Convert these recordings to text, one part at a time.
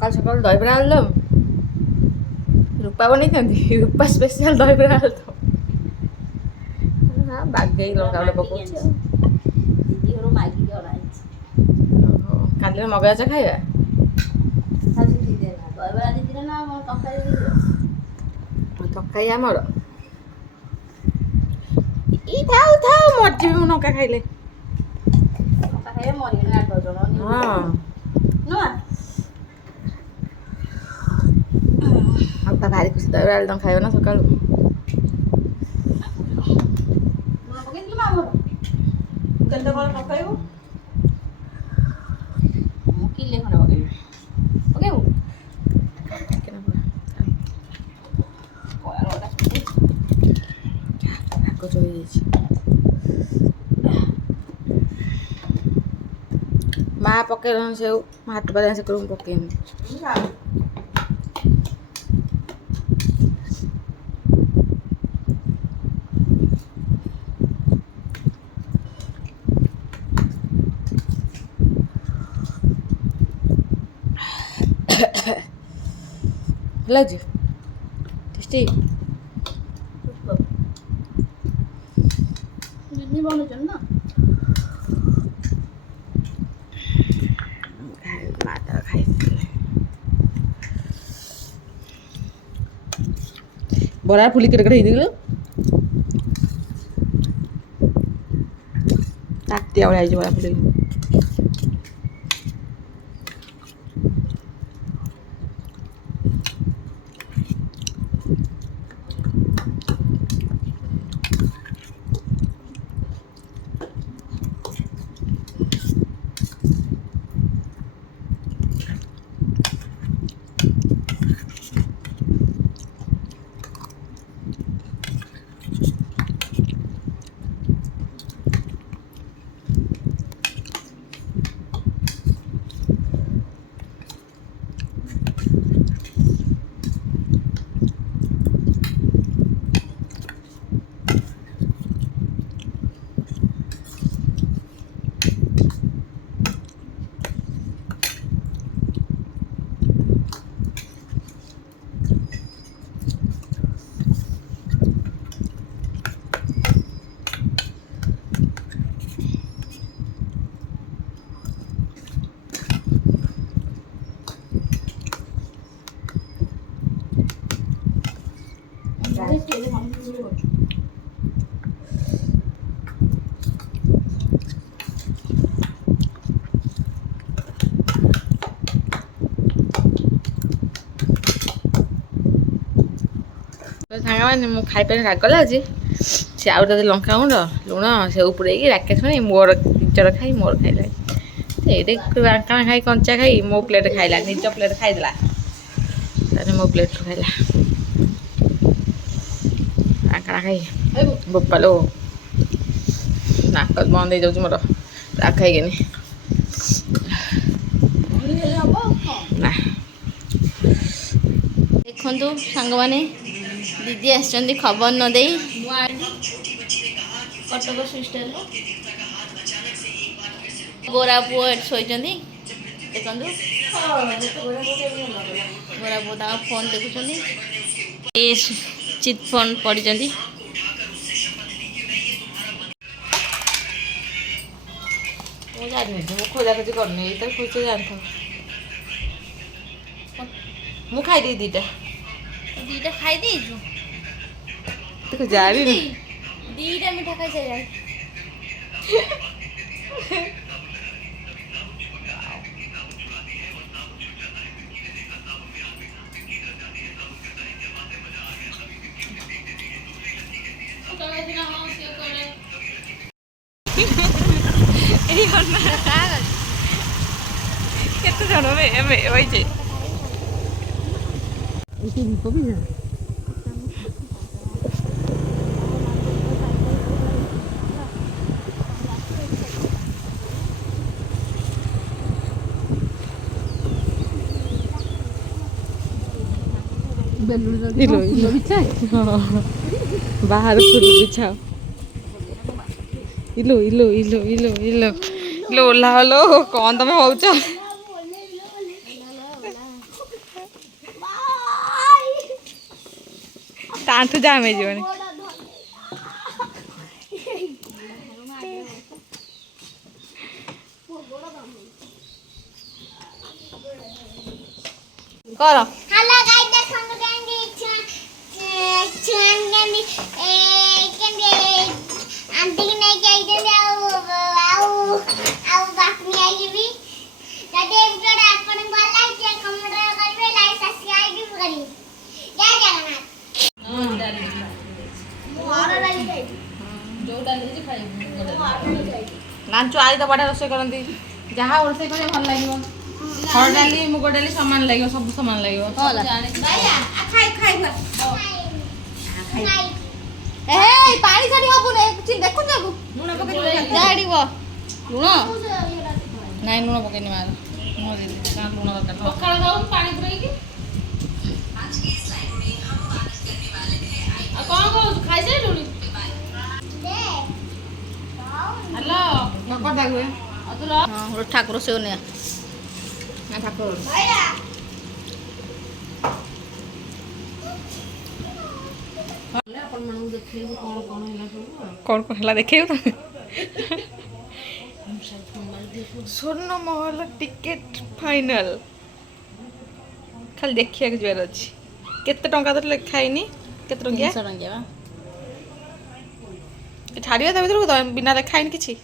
ସକାଳୁ ସକାଳୁ ଦହିବରା ଆଳୁଦମ୍ ରୂପା ବନେଇଥାନ୍ତି ରୂପା ସ୍ପେଶାଲ ଦହିବରା ଆଳୁଦମ୍। ହଁ ବାଗେଇ ଲଙ୍କା ଗୋଟେ ପକଉଛି ଆଉ। ଦିଦି ଘର ମାଗିକି ଅଣାଇଛି। ଓହୋ କାଲିର ମଗାଚ ଖାଇବା। ଦହିବରା ଦିଦିର ନା ଆମ ତରକାରୀ ଦିଦିର। ତରକାରୀ ଆମର ଏଇ ଥାଉ ଥାଉ ମରିଯିବି ମୁଁ ଲଙ୍କା ଖାଇଲେ। ଲଙ୍କା ଖାଇବେ ମରିଗଲେ 8-10 ଜଣ ହଁ ନୁଆ। ଆଉ ତା ଭାରି ଖୁସି ଦହିବରା ଆଳୁଦମ୍ ଖାଇବ ନା ସକାଳୁ। ଲୁଣ ପକେଇଥିଲୁ ମା ଭଲ କେତେ କଣ ପକେଇବୁ? ମୁଁ କିଲେ ଖଣ୍ଡେ ପକେଇବି। ପକେଇବୁ? ରାଗ ଚଢ଼ିଯାଇଛି। ମା ପକେଇଲେଣି ସେଉ ମୋ ହାତ ପାଖରେ ସେ ମୁଁ ପକେଇନି। ଭଲ ଅଛି ଟେଷ୍ଟି। ଦିଦି ବନେଇଛନ୍ତି ନା। ମା ତାର ଖାଇଥିଲେ। ବରା ଫୁଲି କେଡ଼େ କେଡ଼େ ହେଇଥିଲା ତାଟିଆ ଭଳିଆ ହେଇଛି ବରା ଫୁଲି। ସାଙ୍ଗମାନେ ମୁଁ ଖାଇପାରିନି ରାଗ ଲାଗୁଛି ସେ ଆଉ ତା ଲଙ୍କାଗୁଣ୍ଡ ଲୁଣ ସେଉ ପୁରେଇକି ରାକେଶ ଶୁଣି ମୋର ନିଜର ଖାଇ ମୋର ଖାଇଲା ଏଇଠି ଆଙ୍କାଣା ଖାଇ କଞ୍ଚା ଖାଇ ମୋ ପ୍ଲେଟ୍ ଖାଇଲା ନିଜ ପ୍ଲେଟ୍ ଖାଇଦେଲା ତାପରେ ମୋ ପ୍ଲେଟ୍ରୁ ଖାଇଲା ଆଙ୍କାଣା ଖାଇ ବୋପାଲୋ ନାକ ବନ୍ଦ ହେଇଯାଉଛି ମୋର ରାଗ ଖାଇକିନି ନା। ଦେଖନ୍ତୁ ସାଙ୍ଗମାନେ ଦିଦି ଆସିଛନ୍ତି ଖବର ନ ଦେଇ କଟକ ସିଷ୍ଟର ଗୋରା ପୁଅ ଏଠି ଶୋଇଛନ୍ତି ଦେଖନ୍ତୁ ଗୋରା ପୁଅ ତାଙ୍କ ଫୋନ୍ ଦେଖୁଛନ୍ତି ଏ ଚିଟ୍ ଫଣ୍ଡ ପଡ଼ିଛନ୍ତି। ମୁଁ ଜାଣିନି ମୁଁ ଖୋଜାଖୋଜି କରିନି ଏଇ ତ ଖୋଜି ଜାଣିଥାଉ ମୁଁ ଖାଇଦେଇ ଦିଟା ଖାଇଦେଇଛୁ ଜାଣିନି ଦିଟା ମିଠା ଖାଇସାରିଲାଣି। କେତେ ଜଣ ଆମେ ବଇଛେ ବାହାରକୁ ବିଛାଅ ଇଲୋ ଇଲୋ ଇଲୋ ଇଲୋ ଇଲୋ ଇଲୋ ଓଲା ହଲୋ କଣ ତମେ ହଉଛ ତା ଆଣ୍ଠୁ ଜାମ୍ ହେଇଯିବନି। କର हेलो गाइस देखंतु केंदी छुआन केंदी केंदी आंटी की नहीं चाहिए आउ बापनी आई भी जदे वीडियो आपन को लाइक शेयर कमेंट करबे लाइक सब्सक्राइब भी करी जय जगन्नाथ मोर डाली खाई जो डाली जे खाइबो लांचो आई तो बड़ा रोषे करती जहाँ रोषे करे भल लगे हर डाली मुग डाली सामान लगे सब सामान लगे भैया खाई खाई खाई ए पानी छाडी हबु ने चिन देखु जाबु लुण पके जाडीबो लुण नाई लुण पके मार लुण दे का लुण दरकार पखाळ दाउ पानी पुरैकी आ कोन को खाइ जाय लुणी दे हेलो ककर दागुए अतुल हां ठाकुर से ने ना ठाकुर भैया अपन मन देखिबो कोन कोन हैला सब कौन कौन हला देखे तो स्वर्ण महल टिकेट फाइनल खाली देखिया के जुआर अछि केते टंका तो लिखा हैनी केते टंकिया 300 टंकिया बा छाड़िया तब भीतर तो बिना लिखा हैनी किछि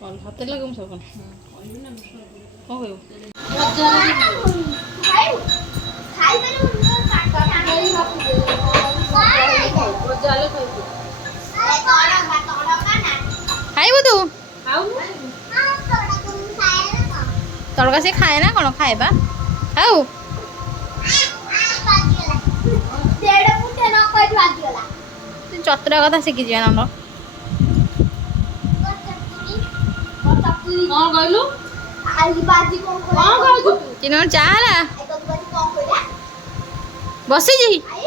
कॉल हाते लगम सब कोन हो गयो खाई खाई बेलु काट खाई जाले खाइबो तोड़ा का ना खाइबो तू खाऊ हां तोड़ा तुम खाए ना तड़का से खाए ना कोन खाएबा खाऊ डेढ़ फुट न कोई भागला चतुरा कथा शिखी जीवन हम हां गइलु आई बाजी कोन हां गइलु तीन चाहला तो बाजी कोन कोइला बसी जी आई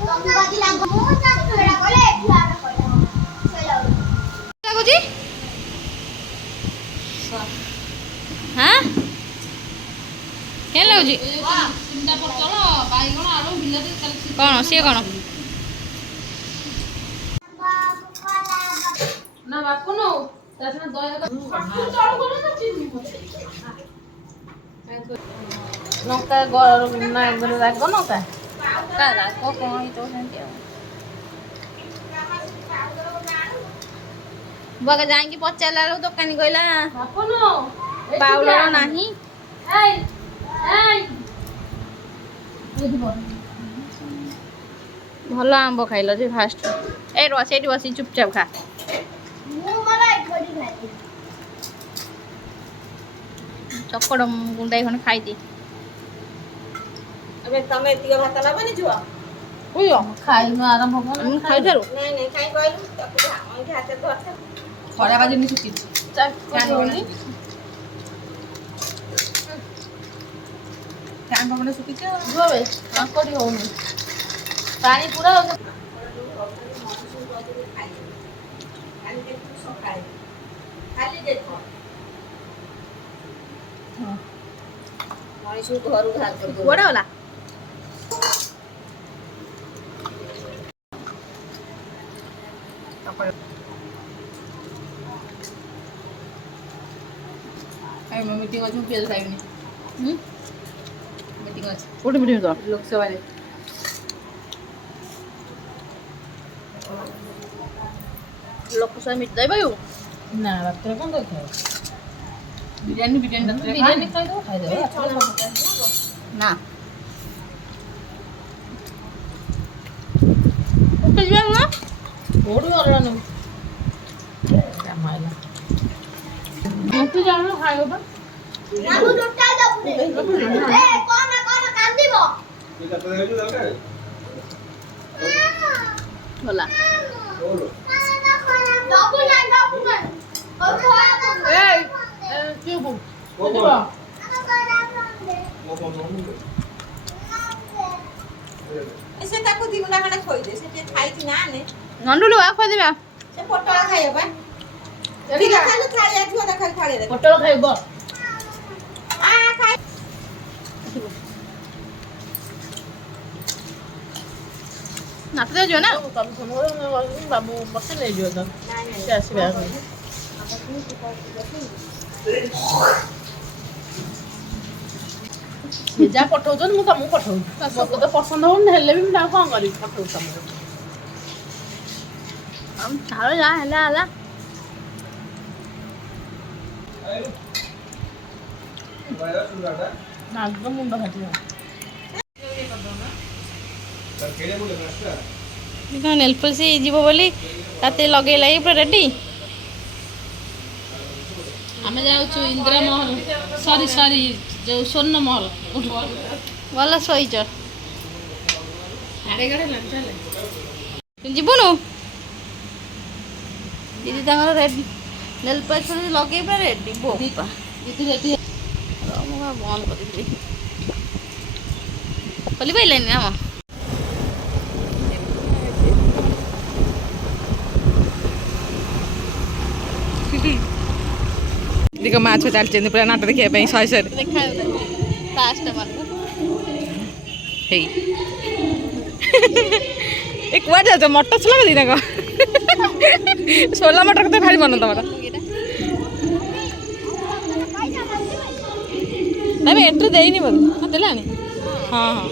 तो बाजी लागो मो ना छोड़ा कोले एठा कोइला चलो लागो जी हां के लागो जी चिंता पड़तलो बाईगण आलू बिलाती चलसी कौन सी कौन ना बापू नो तासना दया फटफट चालू कर ना चिनी लंका गरम ना मतलब राग नका का राको कोन तो सेंती बगा जाएंगे पचाला लो दुकानी गइला बापू नो पाउडर नाही एई एई भलो आंब खाइलो जे फास्ट ए रो सेठी बसी चुपचाप खा मु मला एक बड़ी खाती चकड़ गुंडाई खन खाई दी अबे तमे तियो भात लाबनी जुआ उयो खाइनो आरंभ कोन हम खाइ जरू नहीं नहीं खाई कहलु ताको भांग के हाथे धरते खरा बाजी नि सुकी कान बने सुकी छ जोबे आकोडी होनी पानी पूरा हो खाली के तू सकाळे खाली देखो मनीषु घरु घाल कर दो बड़ा वाला आई मैं मीटिंग अछि पेल खाइबनी मीटिंग अछि कोठी मीटिंग तो लोकसभा रे लोकसभा मीट दे भाई ना रात्रे कोन खाए बिरयानी बिरयानी खाइ दो ना ओके जा ना ओडी वाला न कामाइला मत जानो खाइबो बा नागु डोटा दबुने ए कोन कांदीबो बोला दबु ना ओ खोआ ए चुबु चुबु ऐसे ताको दिगुना खाने खोई दे से खाई थी ना ने नंदुलु आ खो देबा से पोटला खाइबा बा ठीक है चलो थाली आजो ना खाई थाली रे पटल खाइबो आ खाई ହାତ ଯାଉଛ ନା ତମେ ଫୋନ କର ମୁଁ କହିବି ବାବୁ ବସେ ନେଇଯିବ ତ ସେ ଆସିବେ ଆଗ ସେ ଯାହା ପଠଉଛନ୍ତି ମୁଁ ତମକୁ ପଠଉଛି ମତେ ତ ପସନ୍ଦ ହଉନି ହେଲେ ବି ମୁଁ ତାକୁ କଣ କରିବି ପଠଉଛି ତମକୁ ଛାଡ଼ ଯାହା ହେଲା ହେଲା ନାଗ ମୁଣ୍ଡ ଫାଟିବ କଣ ନେଲ୍ ପଲିସ୍ ଯିବ ବୋଲି ରାତି ଲଗେଇଲା ପୁରା ରେଡ଼ି ଆମେ ଯାଉଛୁ ଇନ୍ଦ୍ରା ମହଲ ସରି ଯୋଉ ସ୍ୱର୍ଣ୍ଣ ମହଲ ଭଲ ଶୋଇଛ ଯିବୁନୁ ଦିଦି ତାଙ୍କର ରେଡ଼ି ନେଲ୍ ପଲିସ୍ ଲଗେଇ ପୁରା ରେଡ଼ି ବୋପା ଦିଦି ରେଡି ମୁଁ ବନ୍ଦ କରିଥିଲି ଖୋଲି ପାଇଲାନି ଆମ ଦିଗ ମାଛ ଚାଲିଛନ୍ତି ପୁରା ନାଟ ଦେଖିବା ପାଇଁ ଶହେ ଶହେ ହେଇ ଏ କୁଆଡ଼େ ଯାଉଛ ମଟର ଛୋଲା କଲି ନା କ'ଣ ସୋଲା ମଟର କେତେ ଭାରି ମନ ତମର ନାଇଁ ଏଣ୍ଟ୍ରି ଦେଇନି ବୋଧେ ହଁ ଦେଲାଣି ହଁ ହଁ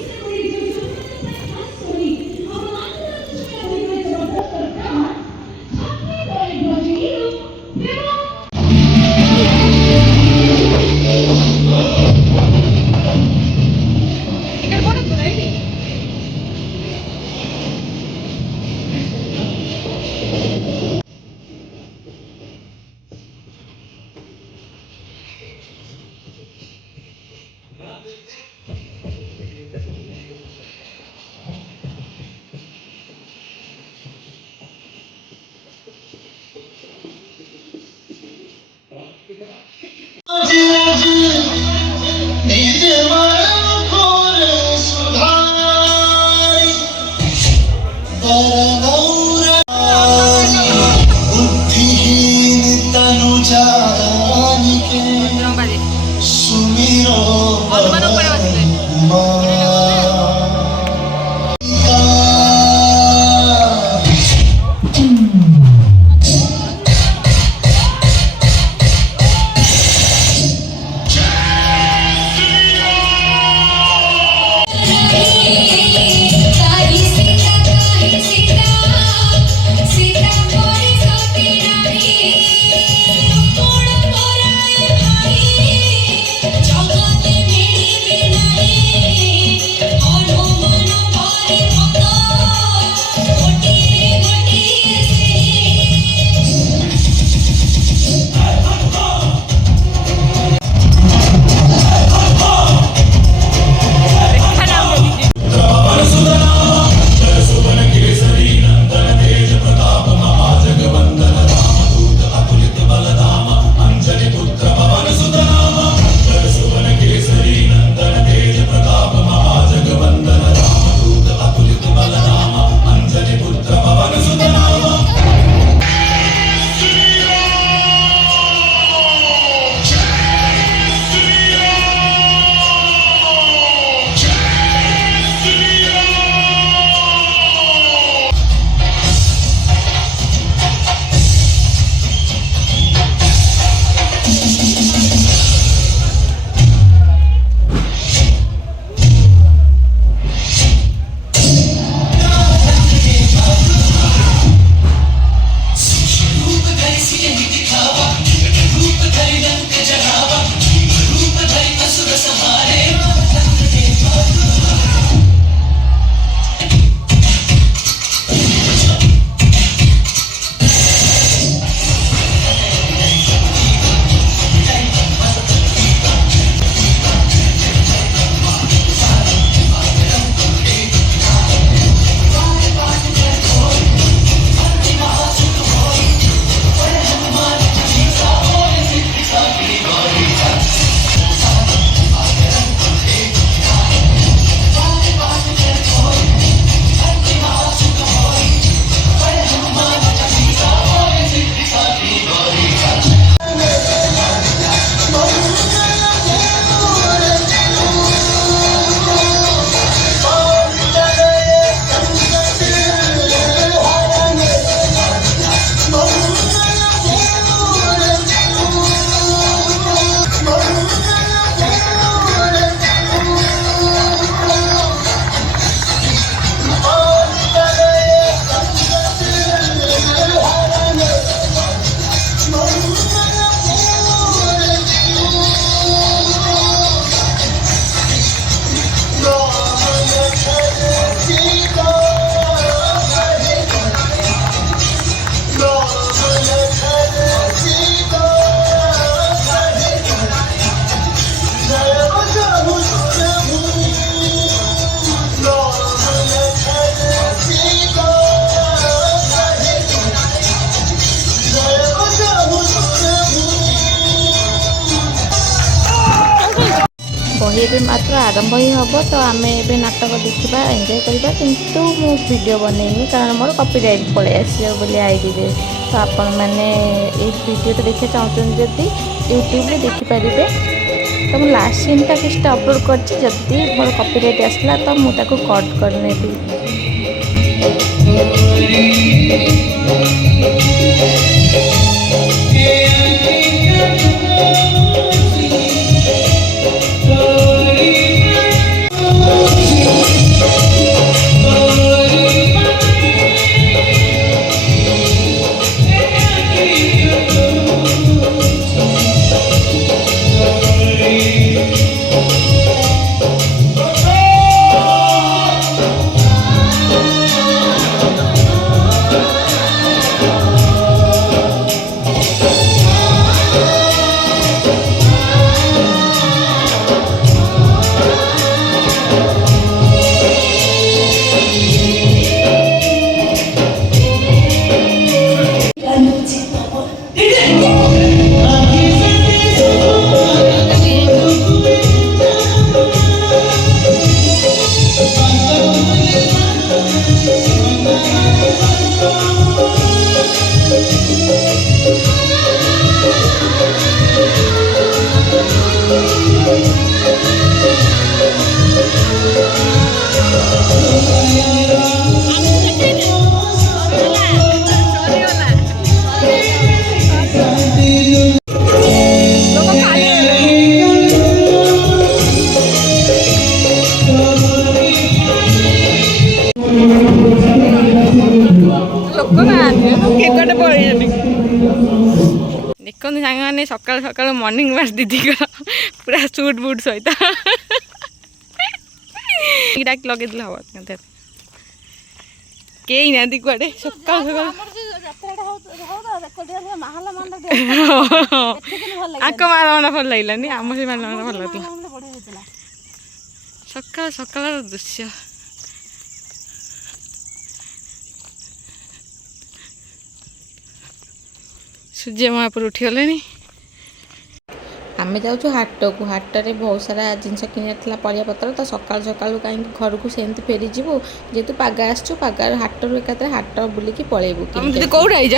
ବହି ଏବେ ମାତ୍ର ଆରମ୍ଭ ହିଁ ହେବ। ତ ଆମେ ଏବେ ନାଟକ ଦେଖିବା, ଏନ୍ଜୟ କରିବା, କିନ୍ତୁ ମୁଁ ଭିଡ଼ିଓ ବନେଇନି କାରଣ ମୋର କପିରାଇଟ୍ ପଳେଇ ଆସିବ ବୋଲି ଆଇଡ଼ିରେ। ତ ଆପଣମାନେ ଏଇ ଭିଡ଼ିଓଟା ଦେଖିବାକୁ ଚାହୁଁଛନ୍ତି ଯଦି ୟୁଟ୍ୟୁବରେ ଦେଖିପାରିବେ। ତ ମୁଁ ଲାଷ୍ଟ ସିନ୍ଟା କିଛିଟା ଅପଲୋଡ଼ କରିଛି, ଯଦି ମୋର କପିରାଇଟ୍ ଆସିଲା ତ ମୁଁ ତାକୁ କଟ୍ କରିନେବି। ଦେଖନ୍ତୁ ସାଙ୍ଗମାନେ ସକାଳୁ ସକାଳୁ ମର୍ଣ୍ଣିଂ ୱାକ୍ ଦିଦିଙ୍କର ପୁରା ସୁଟ୍ ବୁଟ୍ ସହିତ ଡାକି ଲଗେଇଦେଲେ ହବ। କେହି ନାହାନ୍ତି କୁଆଡ଼େ ସକାଳୁ ସକାଳୁ ଆଙ୍କ ମାଳ ମନା ଭଲ ଲାଗିଲାନି, ଆମ ସେ ମାଳ ମନା ଭଲ ଲାଗିଲା। ସକାଳ ସକାଳର ଦୃଶ୍ୟ ସୂର୍ଯ୍ୟ ମହାପୁର ଉଠିଗଲେଣି। ଆମେ ଯାଉଛୁ ହାଟକୁ। ହାଟରେ ବହୁତ ସାରା ଜିନିଷ କିଣିବାର ଥିଲା, ପରିବାପତ୍ର। ତ ସକାଳୁ ସକାଳୁ କାହିଁକି ଘରକୁ ସେମିତି ଫେରିଯିବୁ, ଯେହେତୁ ପାଗା ଆସିଛୁ, ପାଗା ହାଟରୁ ଏକାଥରେ ହାଟ ବୁଲିକି ପଳେଇବୁ। ଦିଦି କୋଉଠି ଆଇଛ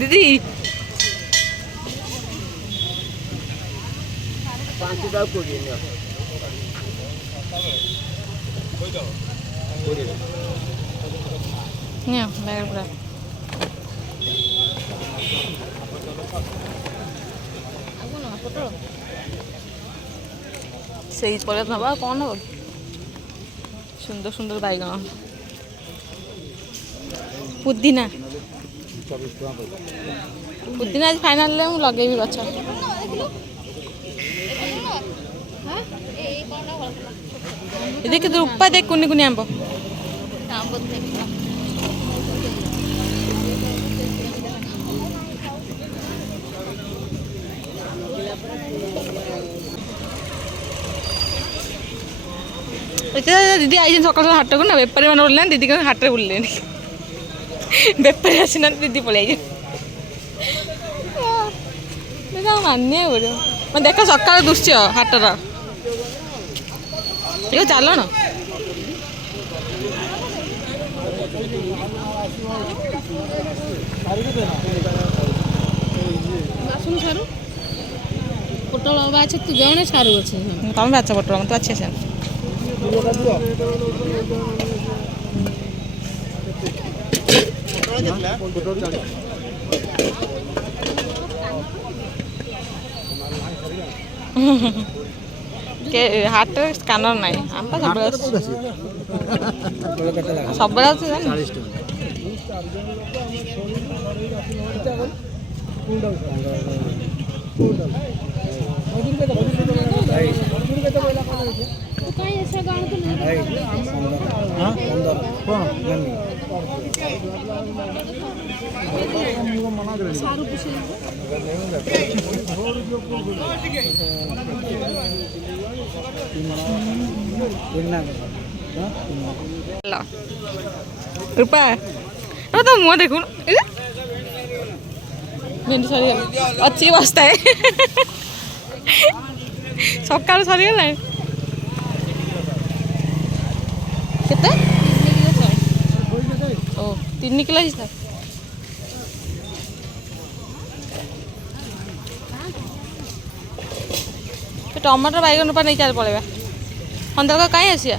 ଦିଦି? ପୁରା ସେଇ ପରେ ନେବା, କ'ଣ ନେବ? ସୁନ୍ଦର ସୁନ୍ଦର ବାଇଗଣ, ପୁଦିନା ପୁଦିନା ଆଜି ଫାଇନାଲରେ ମୁଁ ଲଗେଇବି ଗଛ। ଦେଖ ରୂପା ଦେଖ କୁନି କୁନି ଆମ୍ବ। ଦିଦି ଆଇଛନ୍ତି ସକାଳୁ ସକାଳୁ ହାଟକୁ ନା, ବେପାରୀ ମାନେ ବୁଲିଲେନି, ଦିଦି କିନ୍ତୁ ହାଟରେ ବୁଲିଲେନି। ବେପାରୀ ଆସିନାହାନ୍ତି, ଦିଦି ପଳେଇ ଆଇଛନ୍ତି। ମାନିବାକୁ ପଡ଼ିବ। ମାନେ ଦେଖ ସକାଳ ଦୃଶ୍ୟ ହାଟର। ଇଏ ଚାଲଣ ପୋଟଳ ବାଛ, ତୁ ଜଣେ ସାରୁ ଅଛି, ତମେ ବାଛ ପୋଟଳ, ମତେ ବାଛି ଆସେ। ହାଟରେ ସ୍କାନର ନାହିଁ, ଆମ ସବୁବେଳେ ଅଛି। ରୂପା ତ ମୁହଁ ଦେଖୁନୁ, ଭେଣ୍ଡି ସରିଗଲା ଅଛି ବସ୍ତାଏ। ସକାଳୁ ସରିଗଲାଣି। କେତେ? 3 କିଲୋ ହିସାବ। ଟମାଟର ବାଇଗଣ ରୂପା ନେଇ ଚାଲ ପଳେଇବା। ସନ୍ଧ୍ୟାବେଳ କାହିଁ ଆସିବା?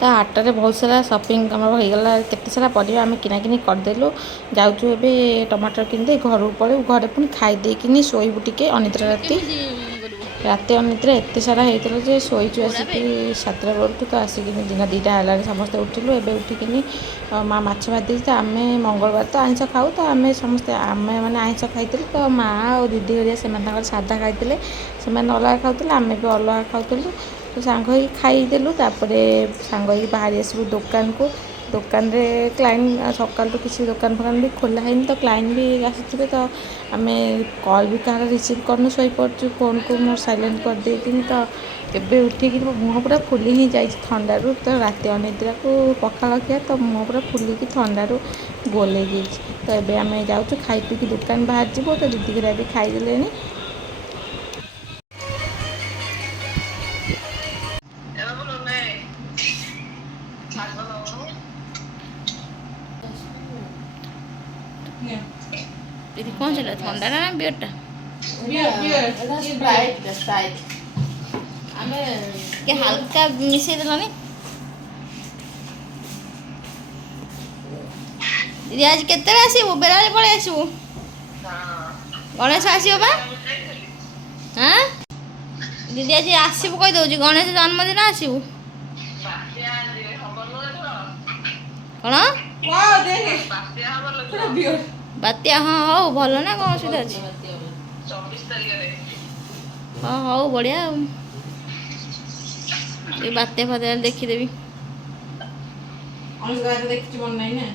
ତା ହାଟରେ ବହୁତ ସାରା ସପିଂ ଆମର ହେଇଗଲା, କେତେ ସାରା ପରିବା ଆମେ କିଣାକିଣି କରିଦେଲୁ। ଯାଉଛୁ ଏବେ ଟମାଟର କିଣିଦେଇ ଘରକୁ ପଳେଇବୁ। ଘରେ ପୁଣି ଖାଇ ଦେଇକିନି ଶୋଇବୁ ଟିକେ ଅନିଦ୍ରା ରାତି ଅନିଦ୍ରା ଏତେ ସାରା ହେଇଥିଲା ଯେ ଶୋଇଛୁ ଆସିକି 7ଟା ବେଳକୁ। ତ ଆସିକିନି ଦିନ 2ଟା ହେଲାଣି ସମସ୍ତେ ଉଠିଲୁ। ଏବେ ଉଠିକିନି ମା ମାଛ ଭାଜି ଦେଇଛି। ତ ଆମେ ମଙ୍ଗଳବାର ତ ଆଇଁଷ ଖାଉ, ତ ଆମେ ସମସ୍ତେ ଆମେ ମାନେ ଆଇଁଷ ଖାଇଥିଲୁ। ତ ମା ଆଉ ଦିଦି ହେରିକା ସେମାନେ ତାଙ୍କର ସାଧା ଖାଇଥିଲେ, ସେମାନେ ଅଲଗା ଖାଉଥିଲେ, ଆମେ ବି ଅଲଗା ଖାଉଥିଲୁ। ତ ସାଙ୍ଗ ହେଇକି ଖାଇଦେଲୁ। ତାପରେ ସାଙ୍ଗ ହେଇକି ବାହାରି ଆସିବୁ ଦୋକାନକୁ। ଦୋକାନରେ କ୍ଲାଇଣ୍ଟ ସକାଳୁ କିଛି ଦୋକାନ ଫୋକାନ ବି ଖୋଲା ହେଇନି, ତ କ୍ଲାଇଣ୍ଟ ବି ଆସିଥିବେ। ତ ଆମେ କଲ୍ ବି କାହାର ରିସିଭ୍ କରୁନୁ, ଶୋଇପଡ଼ୁଛୁ। ଫୋନ୍କୁ ମୁଁ ସାଇଲେଣ୍ଟ କରିଦେଇକିନି ତ ଏବେ ଉଠିକି ମୋ ମୁହଁ ପୁରା ଫୁଲି ହିଁ ଯାଇଛି ଥଣ୍ଡାରୁ। ତ ରାତି ଅନିଦ୍ରାକୁ ପଖାଳ ଖିଆ, ତ ମୁହଁ ପୁରା ଫୁଲିକି ଥଣ୍ଡାରୁ ଗୋଲ ହେଇଯାଇଛି। ତ ଏବେ ଆମେ ଯାଉଛୁ ଖାଇ ପିଇକି ଦୋକାନ ବାହାରି ଯିବୁ। ତ ଦିଦି ଘରିକା ବି ଖାଇଦେଲେଣି। ଦିଦି କ'ଣ ଥିଲା, ଥଣ୍ଡା ନା ବିୟରଟା? ଟିକେ ହାଲକା ମିଶେଇ ଦେଲନି ଦିଦି। ଆଜି କେତେବେଳେ ଆସିବୁ? ବେଳାରେ ପଳେଇ ଆସିବୁ। ଗଣେଶ ଆସିବ ବା? ହଁ ଦିଦି ଆଜି ଆସିବୁ କହିଦେଉଛି, ଗଣେଶ ଜନ୍ମଦିନ ଆସିବୁ। କ'ଣ ବାତ୍ୟା? ହଁ ହଉ ଭଲ ନା, କ'ଣ ଅସୁବିଧା ଅଛି? ହଁ ହଉ ବଢ଼ିଆ ଆଉ। ଏ ବାତ୍ୟା ଫାତ୍ୟା ଦେଖିଦେବି। ଦେଖିଛୁ ମନେ ନାହିଁ ନା?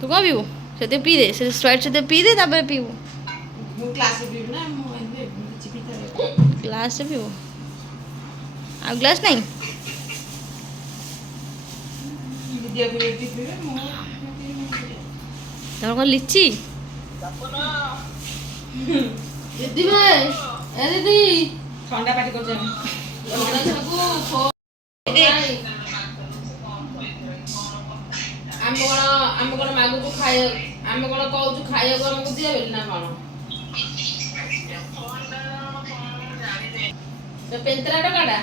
ତୁ କ'ଣ ପିଇବୁ? ସେଥିରେ ପିଇଦେ, ସେ ସ୍ପ୍ରାଇଟ୍ ସେଥିରେ ପିଇଦେ, ତାପରେ ପିଇବୁ। ମୁଁ କ୍ଲାସରେ ପିଇବି ନା, ମୁଁ କିଛି ପିଇଥାଏ। ଗ୍ଲାସରେ ପିଇବୁ? ଆଉ ଗ୍ଲାସ୍ ନାହିଁ? ଦିଦିଆ ପିଇବେ ମୁଁ ତମର କ'ଣ ଲିଚି? ଦିଦି ଭାଇ, ଏ ଦିଦି ଥଣ୍ଡା ପାଟି କରୁଛି। ଆମେ କ'ଣ ମାଗୁଛୁ ଖାଇବାକୁ? ଆମେ କ'ଣ କହୁଛୁ ଖାଇବାକୁ ଆମକୁ ଦିଅ ବୋଲି ନା କ'ଣ? ପେନ୍ତରା ଟଙ୍କାଟା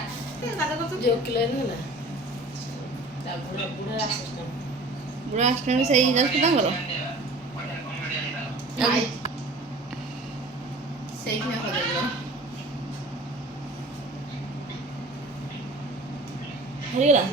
ବୁଢ଼ା ଆସିଲାଣି ସେଇ ଯାଉଛି ତାଙ୍କର ସେଇଠି ହେଇଗଲା।